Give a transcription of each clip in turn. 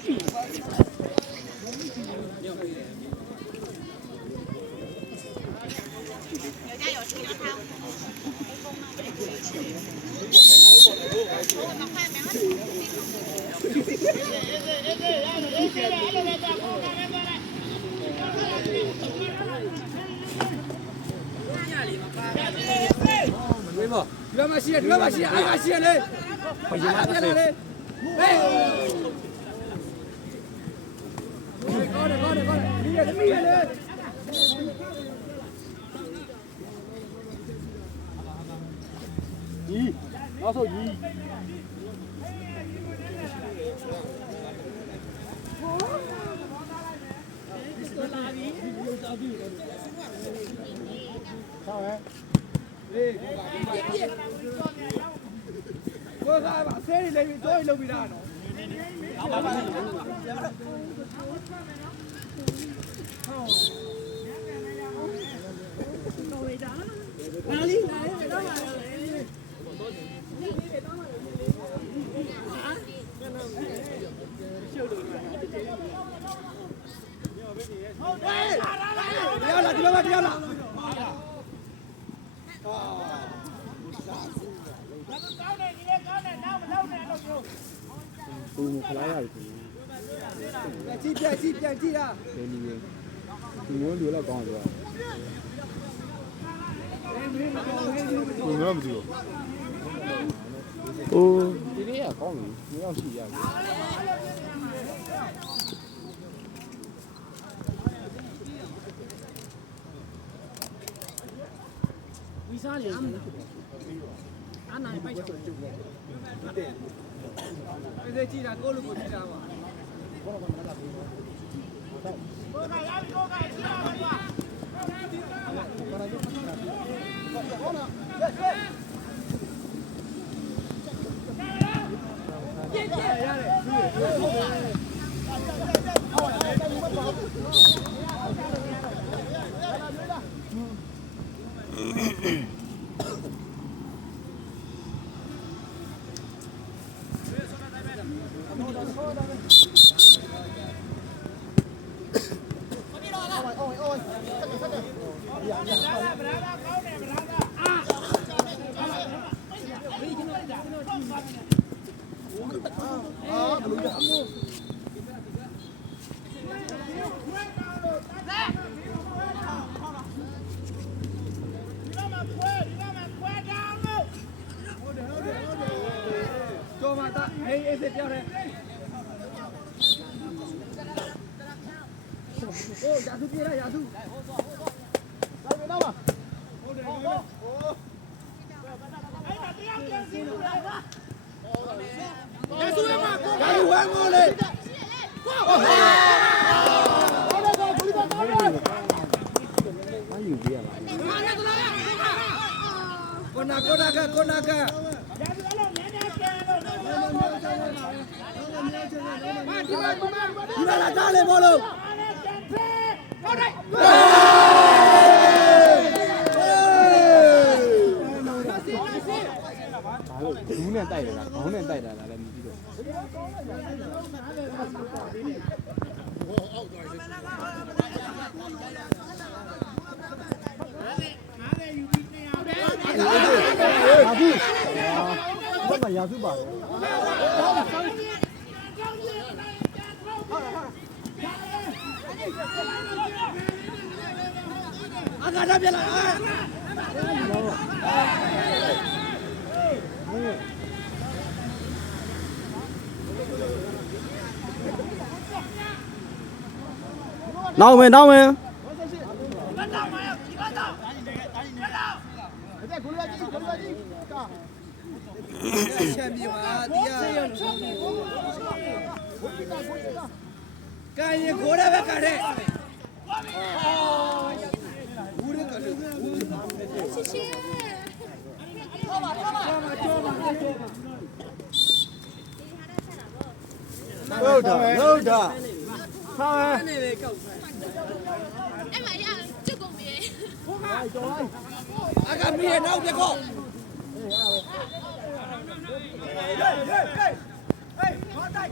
ဒီမှာရှိတယ်အားရှိရလေဘယ်မှာပြလဲဟေးကောင်းတယ်မိရလေကြီးနောက်ဆုံးကြီးဆောင်းဟဲ့ကိုစားပါဆဲနေလေပြီးတော့လုံးပြီးတာနော်နာလီနားတော့ပါတရားလာသူခလာရတယ်ကြည့်တာဒီနည်းဒီမျိုးလိုတော့ကောင်းတယ်ကွာဘယ်မှာမကြည့်ဘူးဒီနေ့ကကောင်းတယ်မရောက်ရှိရတယ်ဝီစားလေအားနိုင်ပိုက်ချောတယ်ဒီကြည့်တာကိုလူကိုကြည့်တာပါဘောကမလာဘူးကိုကရပြီကိုကကြည့်တာပါကွာဘောနာရာသူပြေးရာသူလာပြီတော့ပါဟုတ်တယ်ဟုတ်အဲ့ဒါတရားပြန်စီလို့လားရာသူရမှာကိုရာသူဝမ်းမိုးလေဟုတ်တယ်ကိုဒီပါတော့ဘာယူပြရမှာကိုနာကရာသူအဲ့လိုများများကျန်လို့ဒီမှာလာတာလေဘောလို့ဟုတ်တယ်ဘူးနဲ့တိုက်တယ်လားခေါင်းနဲ့တိုက်တာလားလည်းမကြည့်တော့ရာစုပါတယ်အကားပြလာနောက်မယ်ချက်ပြပါတရားကဲရင်ကိုရပဲကတဲ့ဘူးရကလို့ရှရှထောပါဟုတ်တာဆောင်းနေပဲကောက်အဲ့မှာရจุกကုန်ပြီအကမီးနောက်ပြကောခေါ်တိုက်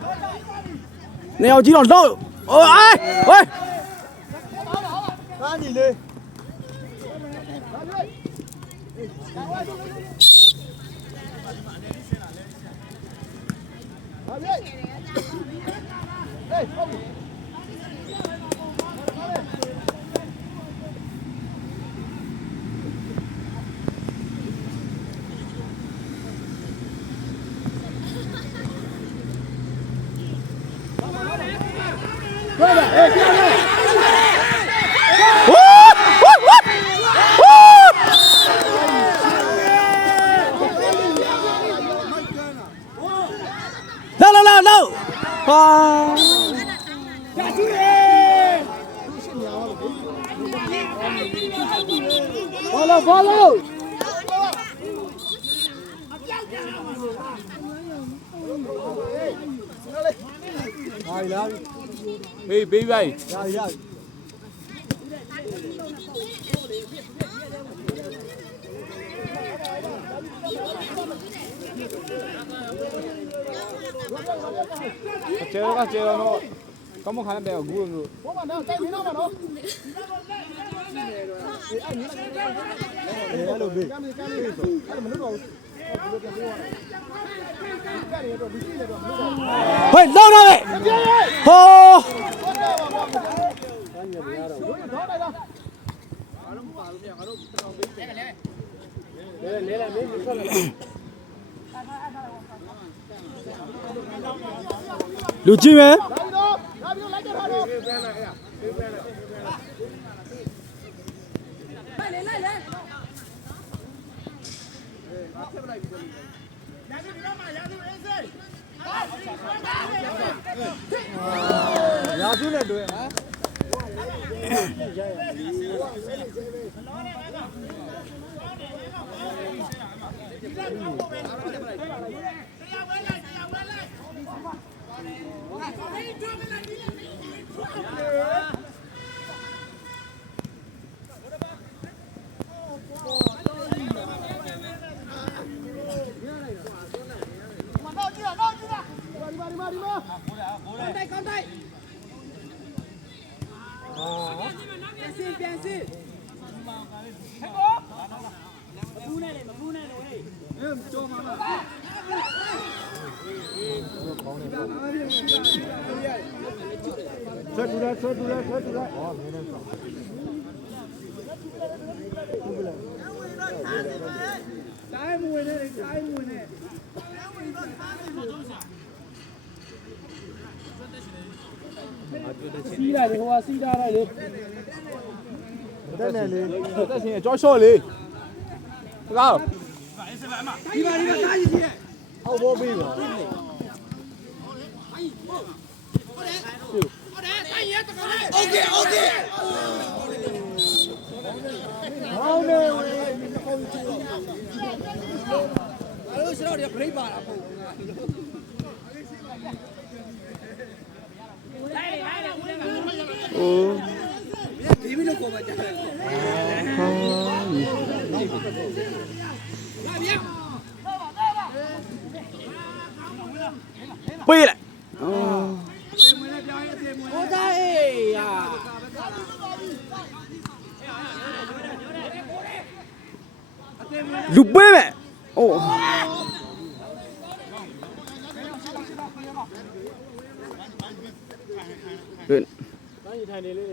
နေအောင်ကြီးတော့လှုပ်ဟိုအေးဝေး ကားညီလေးလောက်ဟာ ဘောလုံးဟာလာပြီ ဘေးရိုက် ရကျေတော့ကောင်းမခါတဲ့ကူလို့ ဘောမနော်တိုက်နေတော့မနော်အဲ့လိုဘေးကမ်းကမ်းလေးဆိုအဲ့မလို့တော့ဘူးဒီလိုပြန်ပြောတာကဲတော့ဒီစီလေတော့မလို့တော့ ဟေးလောက်တော့ပဲဟော လူကြီးမယ်ရာစုနဲ့တွေ့ဟာ ထွက်တူလိုက်တိုင်းမဝင်နဲ့တိုင်းမဝင်နဲ့စီးလိုက်လေဟိုကစီးထားလိုက်လေတက်နေလေ တက်ရှင်ကြောရှော့လေကောင်း ဒီမှာတားရည်ကြီးအောက်ဘောပေးပါโอเคဟောင်းနေဝေးဒီကောင်းချီတော့အဲ့လိုစတော့ဒီဘရိတ်ပါတာပေါ့ဒီမီလို့ခေါ်ပါကြတယ်ပေးလိုက် ဟိုသားအေးယာ လူပေးမယ်အိုးဟင် တိုင်းထိုင်နေလေး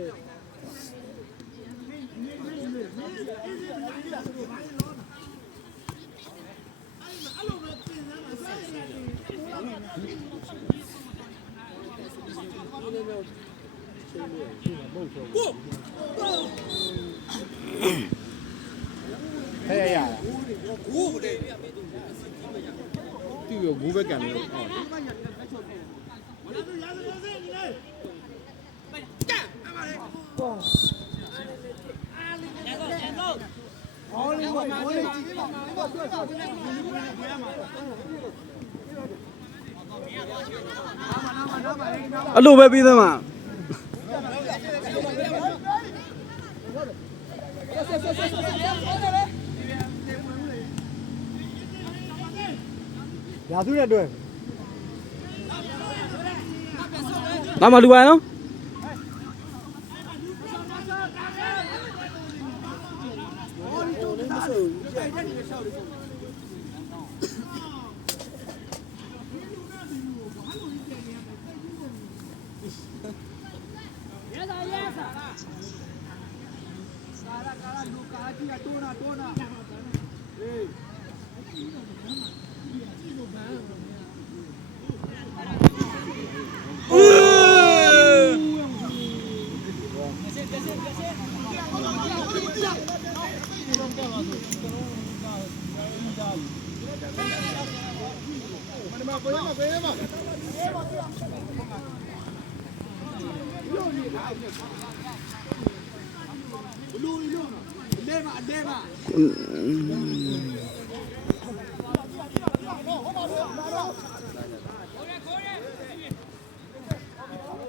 ဟဲ့ရကူတယ်သူ့ကိုကူပဲကန်နေလို့အဲ့လိုပဲပြီးသမှာရာစုနဲ့တွေ့ လာမလူပါနော်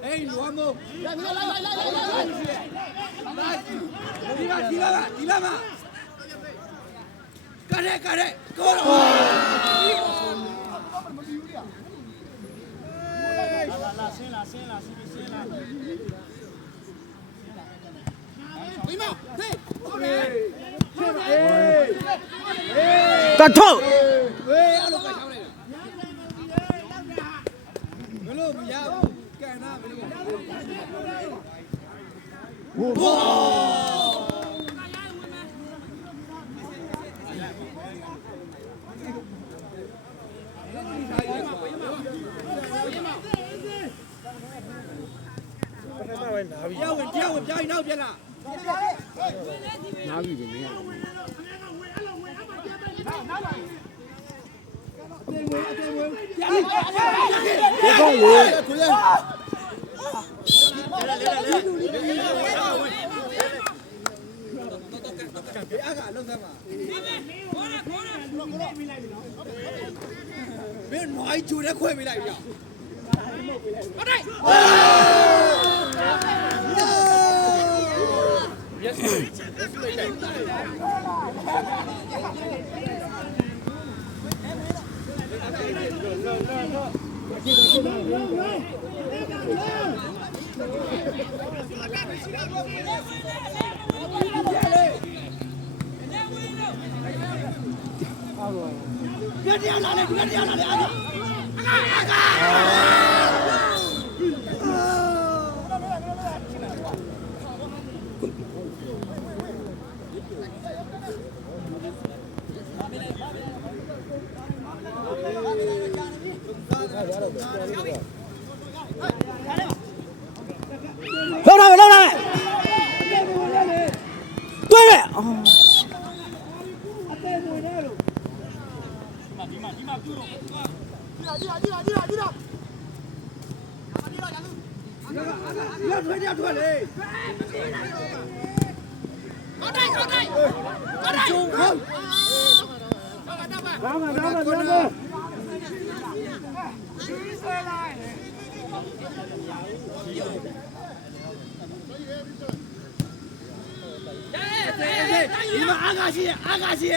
哎，罗木，来，你来吧，干这，够了。回帽，对，后面，干透。喂，阿龙快上来了。没路不要，干那没路。哇！ တရားဝင်ပြောင်းနောက်ပြက်လာနားပြီလေမင်းမင်းနွားကျူတဲ့ခွဲမိလိုက်ပြီဟုတ်တယ် Yes. lâu này tôi mẹ你们阿嘎西，阿嘎西。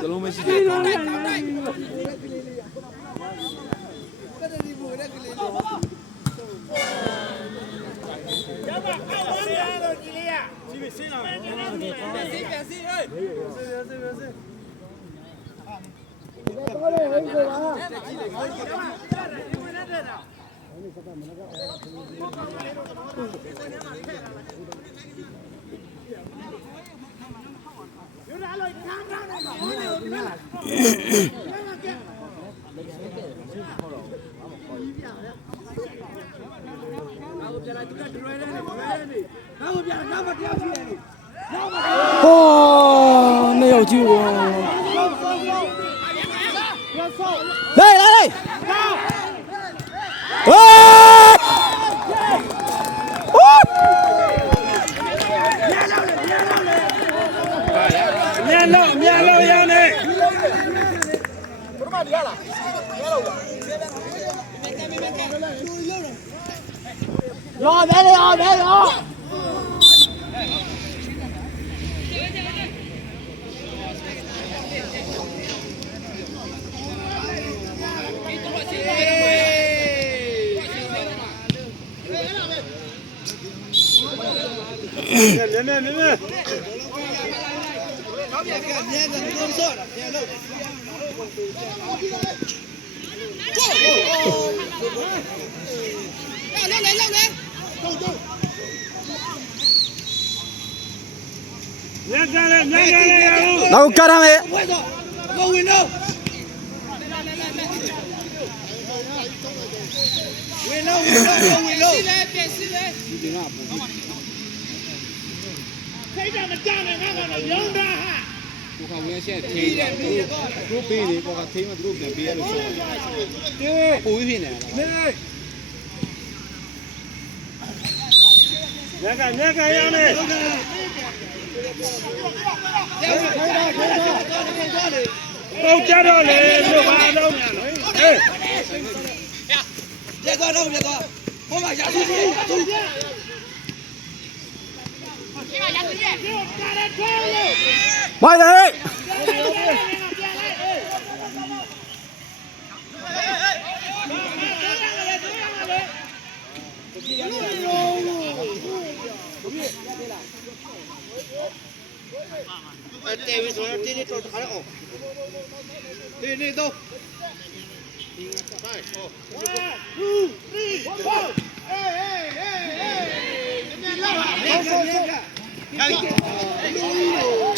这龙没事。Ô, này ở chịu rồi. Đây, đây, đây. Nha lâu nhau này. Rồi, bé đi rồi. နောက်ကရမယ် ကိုဝင်တော့ဝင်လို့ပြင်စီလေခိတ်တာမကြနဲ့ငါကတော့ရောင်းတာဟာ ကိုကဝင်ရှက်ထေးတယ်သူပေးတယ်ကိုကထေးမှသူတို့ပြန်ပေးရလို့ဆိုတယ်ပူဖြစ်နေလားညကရမယ်တော့ကြတော့လေတို့ဘာလုံးညာလို့ဟေးပြက်တော့ဟိုမှာရာသူကြီးရာသူမိုက်တယ်တေဝီဆိုတင်းနေတော့ခါရအောင်တင်းနေတော့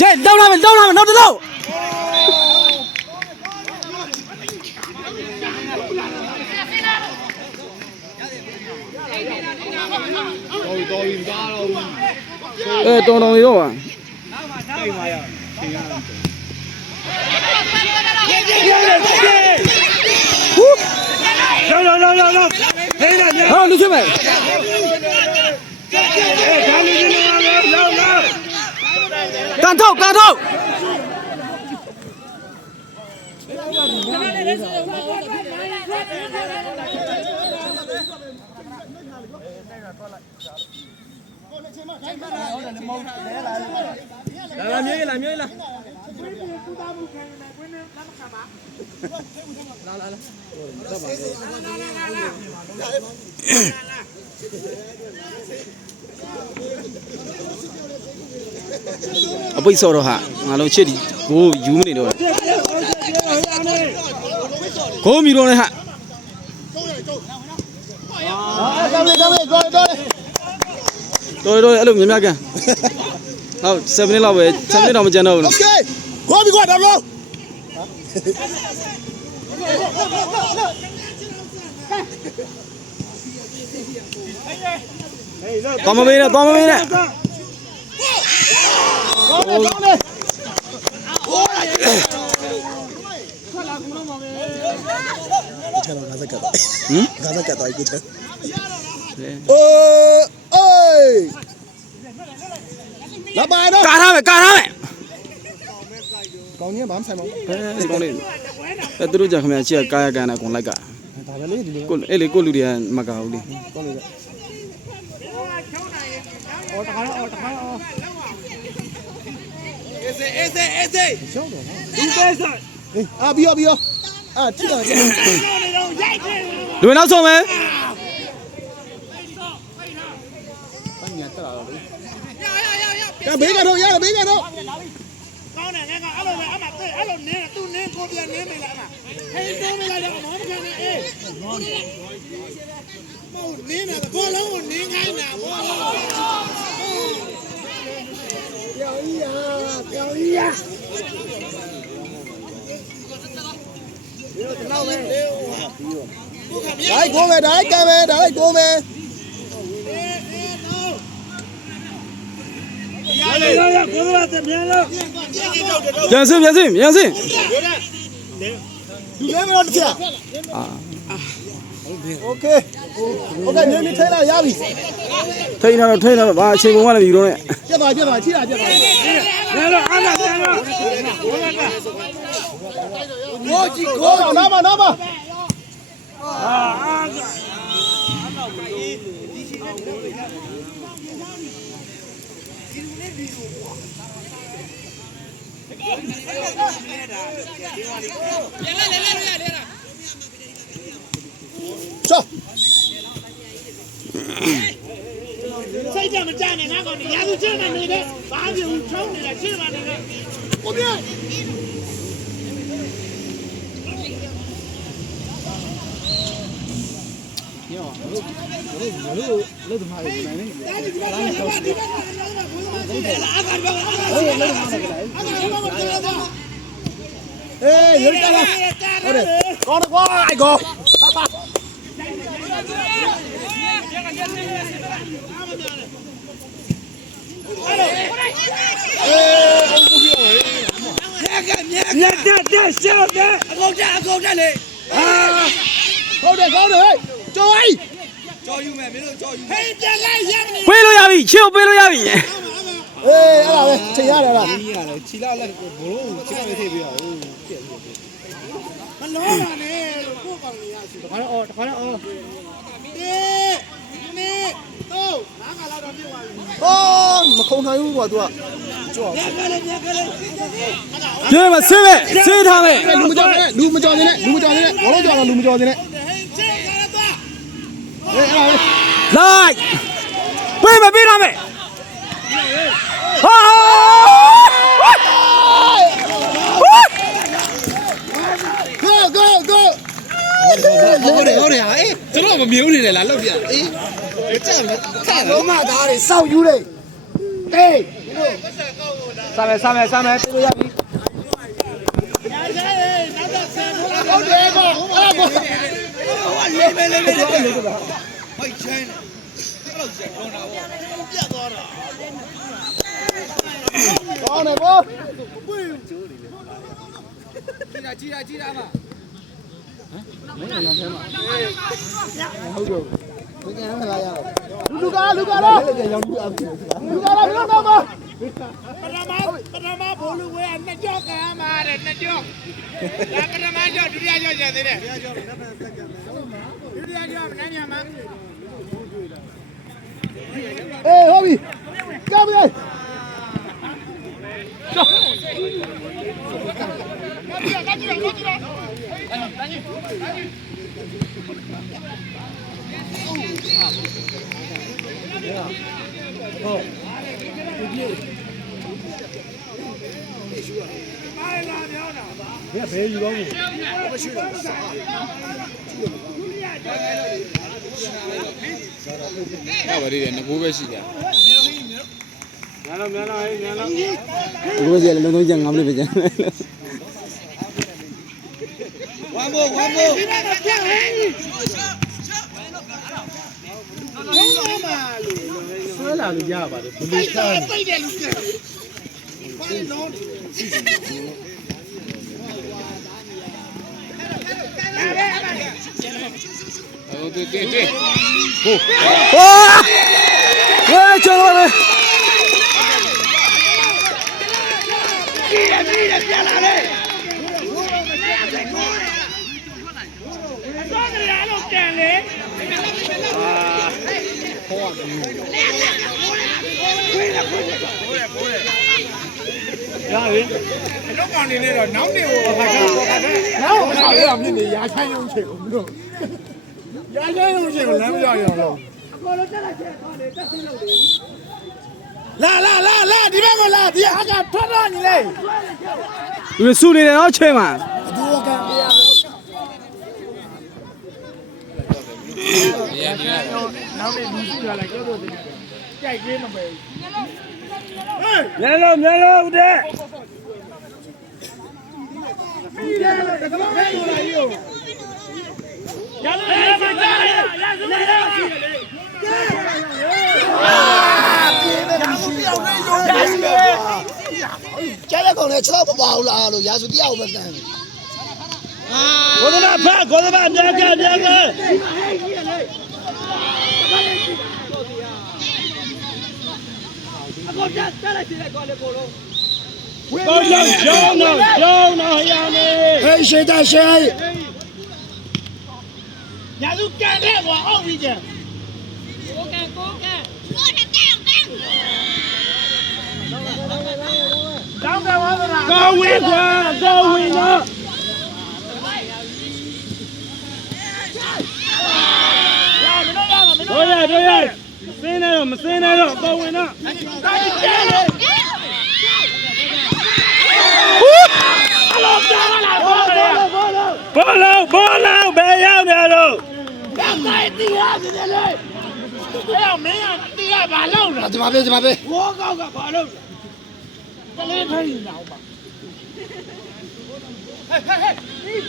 ကျဲတောင်းလာမယ်နောက်တစ်လုံးတော်ပြီမသားတော့ဘူးတော်နေတော့ပါတိတ်ပါရချိန်ရအောင်လောဟေးလာ ဟောလူချမယ်ဒါလူကြီးလောကန်ထုတ်လာမြေးလာအပိတ်စောတော့ဟာငါလုံးချစ်ဒီကိုယူမနေတော့ကိုမီတော့လေဟာတော်အဲ့လိုမြင်ကန်ဟုတ်7မိနစ်လောက်ပဲ7မိနစ်တော့မကျန်တော့ဘူးโอเคကိုပြီကွာတော်လို့တော်မမေးနဲ့가서 이거 돼. 어이. 나봐요. 까라매. 거기에 마음 잘 먹어. 에, 거기. 들어오자 그러면 지가 까야 가나 공라가. 다벨리 들려. 꼴루리야 마가우리. 꼴루리. 에세. 아, 비어. 아, 티가. 너 나서 왜? 야, 매가 너. ကောင်းတယ်ငါအဲ့လိုပဲအမသိအဲ့လိုနင်းသူနင်းကိုပြန်နင်းမိလားအမဟိန်းတုံးမိလိုက်တော့မောမခံနဲ့အေးမောနင်းတယ်ဘောလုံးကိုနင်းခိုင်းတာဘောပြောင်းကြီးရနောက်ပဲဒါကမဲ ရကိုယ်ကတည်းကလို့ ပြန်စင် ဒီမဲမလို့တစ်ချက်โอเคနေထိုင်လာရပြီ ထိန်းတော့ဘာအချိန်ပုံမှလည်းယူတော့နဲ့ ပြတ်သွားချိတာပြတ်သွား လဲလို့အားလာတယ်လို့ ကိုနာမ 자. စိတ်ကြမကြနဲ့ငါကောင်ရာသူချင်းနေတယ်ဘာဖြစ်ဘူးချုံးနေတာရှင်းပါနေတယ်ကိုပြလို့ဒီမှာလေနိုင်နေ ဒါဒီမှာဒီမှာဒီမှာဘုရားမအာကာဘာအာကာဘာအေးရွေးကြလားဟုတ်တယ်ကောင်းတော့အိုက်ကောမြတ်တဲ့ရှောက်တဲ့အကုန်တက်လေဟုတ်တယ်ကောင်းတယ်ကျော်အိုက် ကြော်ယူမယ်မင်းတို့ကြော်ယူဟေးပြန်လိုက်ရမနေ ပေးလို့ရပြီချစ်ပေးလို့ရပြီ အေးအဲ့ဒါပဲချိန်ရတယ်လား ကြီးရတယ်ခြိလာလက်ဘလို့ခြိလာပဲထိပ်ပြီးတော့ပြက်ပြီး မလုံးပါနဲ့လို့ကိုကောင်လေးရရှိ တခါတော့တခါတော့အော် တေးနေတော့ငါကလာတော့ပြစ်သွားပြီ အော်မခုံနိုင်ဘူးကွာ तू ကကြော် မြက်ကလေး ပြေးမဆေးမဲ့ဆေးထားမဲ့ လူမကြော်နဲ့လူမကြော်နဲ့ဘောလုံးကြော်တော့လူမကြော်နဲ့ ဟေးချေကလာတော့ အေးအဲ့ဒါပဲ လိုက်ပေးမပေးထားမဲ့ဟာ go ဟုတ်တယ်အေးကျွန်တော်မမြင်နေတယ်လားလောက်ပြအေးကြက်ခါ လုံးမသားတွေစောက်ယူလိုက်တေး စားမယ်ပြေးလို့ရပြီ ညာရဲနောက်တော့ဆယ်ဖို့ ဟုတ်တယ်ကောအဲ့ဒါကော ဟိုကလေးပဲဟိုက်ချိုင်းအဲ့လိုချက်ကောင်းတာပေါ့ပြတ်သွားတာ ကောင်းတယ်ကော ကြည်တာပါ ဟုတ်တယ်ဘယ်ကမ်းမလာရတော့လူကားလားရောင်းလူအပ်လူကားလားဘယ်တော့မှ ပထမဘိုးလူဝဲနှစ်ကြောက်ကမ်းမှာတဲ့နှစ်ကြောက်ဒါပထမကြောက်ဒုတိယကြောက်ကျန်သေးတယ်ဒုတိယကြောက်မနှမ်းညမှာ အေးဟုတ်ပြီကပ်ပြီဘယ်ယူတော့ဘူး အဲ့ပါလေငကိုးပဲရှိတယ် ဘိုးကြီးလည်းလုံးလုံးကြငါမလို့ပဲကြ ဝမ်းမို့ဒီမှာပြဟဲ့ဆွဲလာလို့ရပါတယ်ဘယ် ပိ လို တ် ထား တယ်လူကဘာလဲနော် ဟိုတင်းဟို ဝါဝဲကျော်ပါလေ ပြန်လာလေသွားကြရအောင်ပြန်လေရပြီ တော့ကောင်နေလေတော့နောက်နေဟိုခါခါ နောက်ခါရမြင့်နေရာချိုင်းရုံချေဦးတို့ရာချိုင်းရုံချေကိုလမ်းမရောက်ရအောင်လို့ လာဒီဘက်ကလာဒီအကထွက်တော့နေလေ လူစုနေတယ်နော်ချိန်မှာ ဒီကံပြရနောက်နေလူစုလာလိုက်ကြောက်တော့ကြိုက်သေးမပဲဟေး မြဲလို့ဦးတဲ့ ရလို့တကမခဲလို့လာရောရလို့မကြရရစုနေတော့ပြေးတယ်မရှိတော့ရစုနေ ကျတဲ့ကောင်လည်း6တော့မပါဘူးလားလို့ရာစုတရားကိုပဲတန်း ကိုသမားဖတ်ကိုသမားမြဲကဲမြဲကဲ အကောတက်လိုက်စီလိုက်ကောလေကိုလုံး ကိုကျောင်းတော့ရမယ် ဟေးရှေ့တာရှေ့ ညာစုကန်တဲ့ကွာအောက်ပြီးကြတောင်းကဝါသနာ ကောင်းဝင်ကွာကောင်းဝင်တော့ ရမင်းတို့ရမင်းတို့ တို့ရ င်းနေတော့မစင်းနေတော့ပေါ်ဝင်တော့ဘောလုံးဘယ်ရောက်နေလို့တိုင်းတီးရတယ်လေအဲ့မင်းကတီးရဘာလုပ်လဲဒီမှာပဲဝေါကောက်ကဘာလုပ်လဲကလေးထိုင်နေတာဟုတ်ပါဟေး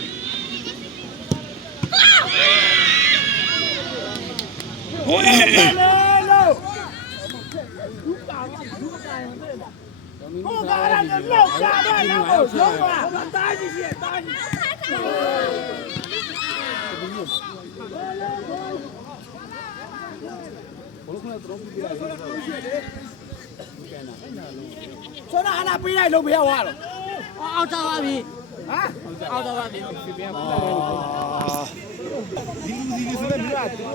ဟိုကားရတဲ့လောက်ကြတယ်လို့ပြောတာတားကြီးရှိတားကြီးဆိုတော့အနာပေးလိုက်လို့မရဘူးလားအောက်ကြပါပြီဟမ်အောက်ကြပါပြီပြန်ပါဒီလူဆိုတဲ့လူကသူက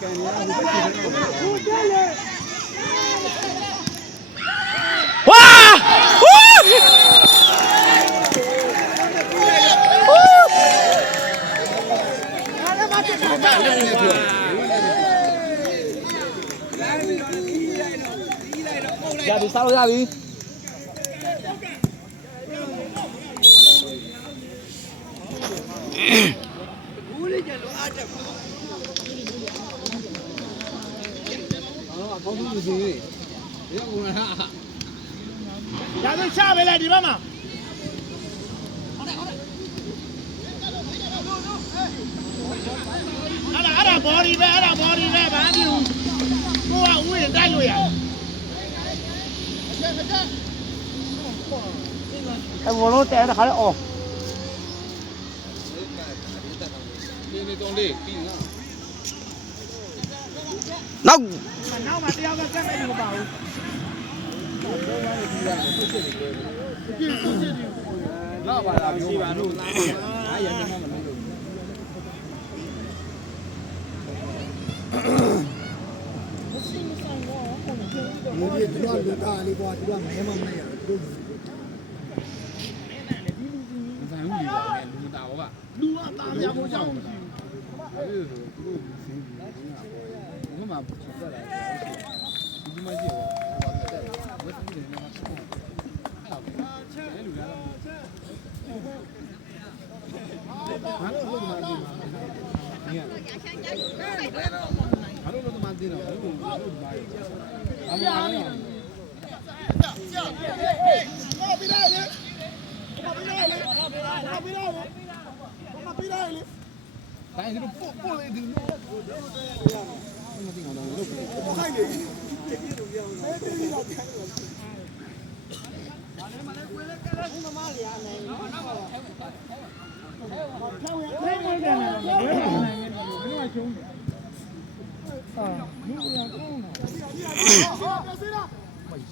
ကန်ရဟိုဘက်ကို ဝါရပြီစားလို့ရပြီဘူးလေးကျတော့အားတက်ဘူးအကောင်းဆုံးလူတွေရောကုန်လာဒါဆိုချပဲလားဒီဘက်မှာအဲ့ဒါဘော်ဒီပဲဘာမှမဖြစ်ဘူးကိုကဦးရင်တိုက်လို့ရတယ်အဲ့ဘောလုံးတဲတဲ့ခါလဲအော်နေတုံးလေးပြီးနော်နောက်မှာတယောက်ကဆက်နေလို့ပါဘူးနောက်ပါလာပြီးပါလို့အားရနေမှာမလို့ဒီကတော့လူတာလေးကွာသူကမဲမမဲရသူတို့မဆိုင်ဘူးလေလူတာဟောကလူကတာရဖို့ကြောက်နေတာအဲ့ဒါသူတို့စင်းပြီးဘုမချက်တက်လာဒီမှာကြည့်ဟောတက်ဝတ်ပြီးနေမှာဆက်အဲ့လူကတော့ဘာလို့လို့မှာဒီညဘာလို့လို့မှာဒီနော်ဘာလို့လို့မှာအမေအမေတိုင်းဒီပို့လေဒီမသိအောင်တော့လုပ်ပြီးခိုင်းနေ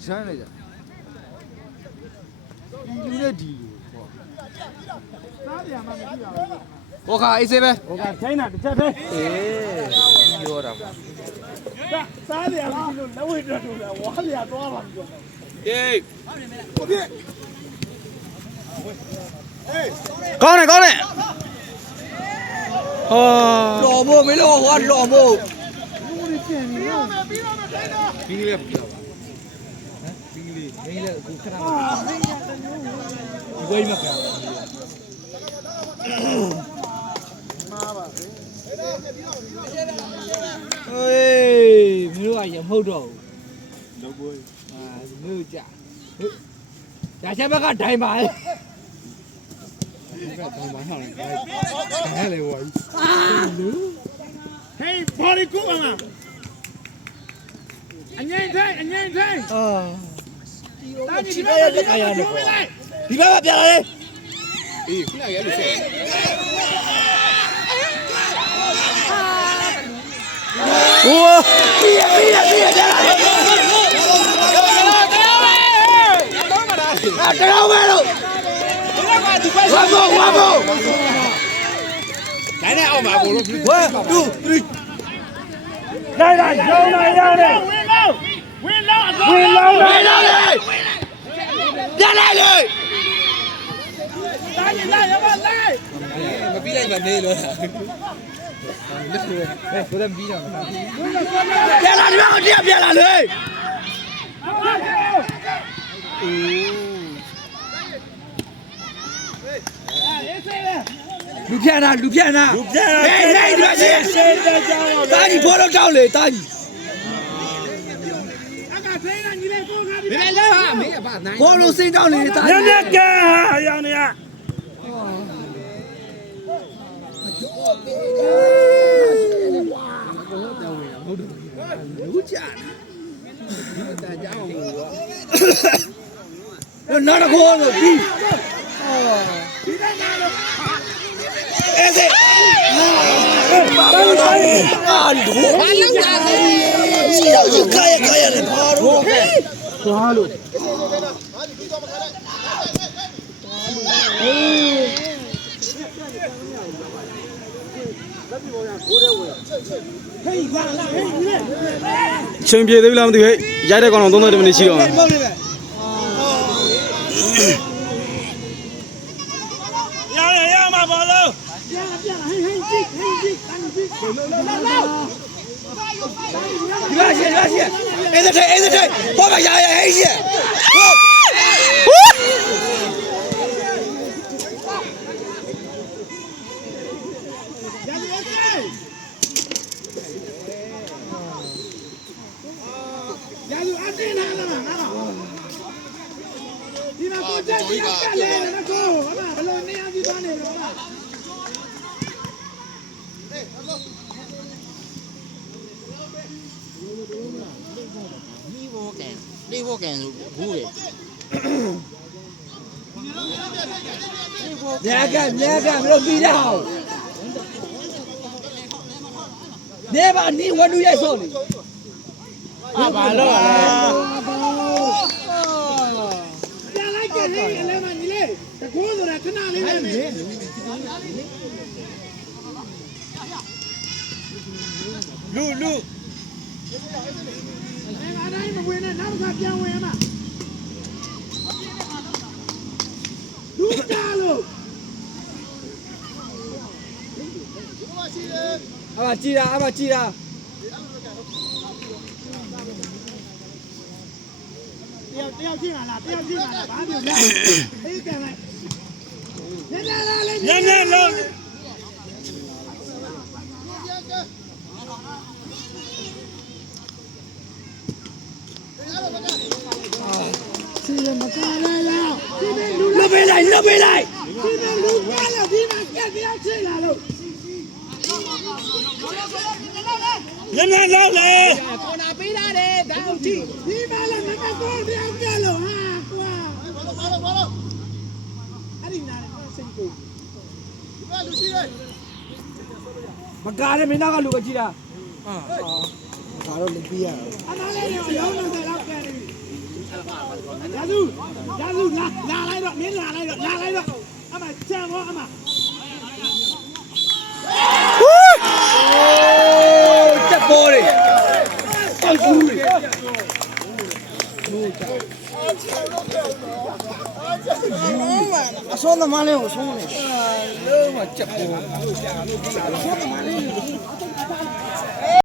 ရှမ်းလိုက်ကြဒီနဲ့ဒီစားရမှာမကြည့်ရဘူးဘောခါအေးစေးပဲဟိုကထိုင်းတာတစ်ချက်ပဲအေးပြောတာပါစားရမှာလို့လက်ဝဲတွေ့လို့ဝါးရသွားပါပြောအေးကိုပြည့်ကောင်းတယ်ဟောလော်မို့မလို့ဟောလော်မို့ပြီးတော့ထိုင်းတာဘင်းလေးပြောဟမ်ဘင်းလေးအခုခဏဒီဝိုင်းမှာပြောဟေးမင်းတို့ကရမဟုတ်တော့ဘူးတော့ကိုမြို့ကြဒါချက်ဘက်ကဒိုင်ပါလေကတောင်းပါဟောင်းလိုက်တယ်လေဝိုင်းဟေးဘော်လီကူအောင်လားအငိမ့်ထိုင်းတာကြီးဒီဘက်ကပြရတော့ဒီဘက်ကပြန်လာလေအေးခုနကရလို့ဆက်ဟိုပြီးရတရားပဲလို့ဝါဘောနိုင်နေအောင်ပါဘို့လို့1 2 3လိုက်ရုံလိုက်ရတယ်ဝင်လို့ပြန်လိုက်လေတာကြီးလာရပါလိုက်မပြီးလိုက်ပါနေလို့ လက်ထိုးဟဲ့ကိုလည်းပြီးတော့ ပြန်လာဒီမှာတရားပြန်လာလေ လူဖြန့်တာလူဖြန့်တာ လူပြန်လာဟေးဟေးဒီမှာရှိတာကြီးဘောတော့တောင်းလေတာကြီးမင်းလည်းဟာမင်းအဖနိုင် ဘောလို့စိတ်တောင်းလေတာ ည ကြီး ညကဲအရောင်နေရ လူကြတာကြောင်ဘူး နောက်တစ်ခေါက်ဆိုပြီးအဲ့ဒါဘာလို့လဲအာဒိုဘာလို့လဲစီတော့ယူခါရလေဘာလို့ဘာလို့ချိန်ပြေသေးပြီလားမသိဘူးဟဲ့ရိုက်တဲ့ကောင်တော့30မိနစ်ရှိတော့မယ် ရမှာပါလို့ ဒီမှာရှိအဲ့ဒါဘောပါရဟေးရှိဒီဘောကန်ဘူးလေ မြာကမလို့ပြီးတော့နေပါနီဝနူရိုက်စောလေဘာလို့လဲပြန်လိုက်ကြလေလည်းမညီလေးတကိုးဆိုတာခဏလေးနဲ့လူအတိုင်းမဝင်နဲ့နောက်ကပြန်ဝင်မှာလူကြလို့အမကြည်တာတယောက်ကြည့်ပါလားဘာပြောလဲအေးကန်လိုက်ညလုံး လွတ်ပေးလိုက်ဒီမှာလူကားလို့ဒီမှာကက်ပြောင်းချိလာလို့ညညလောက်လေ ပေါ်နာပေးတာတဲ့ဒါအောင်ကြည့် ဒီမှာလည်းမကကောတယောက်ကက်လို့ဟာကွာအဲ့ဒီနားနဲ့စိတ်ကိုဒီမှာလူရှိတယ်မကားလည်းမင်းသားကလူကကြည့်တာဒါတော့လည်းပြီးရအောင်အနားလေးရောလုံးလုံးတော့ကဲနေပြီရာဇူလာလိုက်တော့မင်းလာလိုက်တော့အမချမ်းရောအမတက်ပေါ်လေတောက်ဘူးလေအစောသမားလေးကိုဆုံးနေလုံးဝချက်ပေါ်အစောသမားလေးကို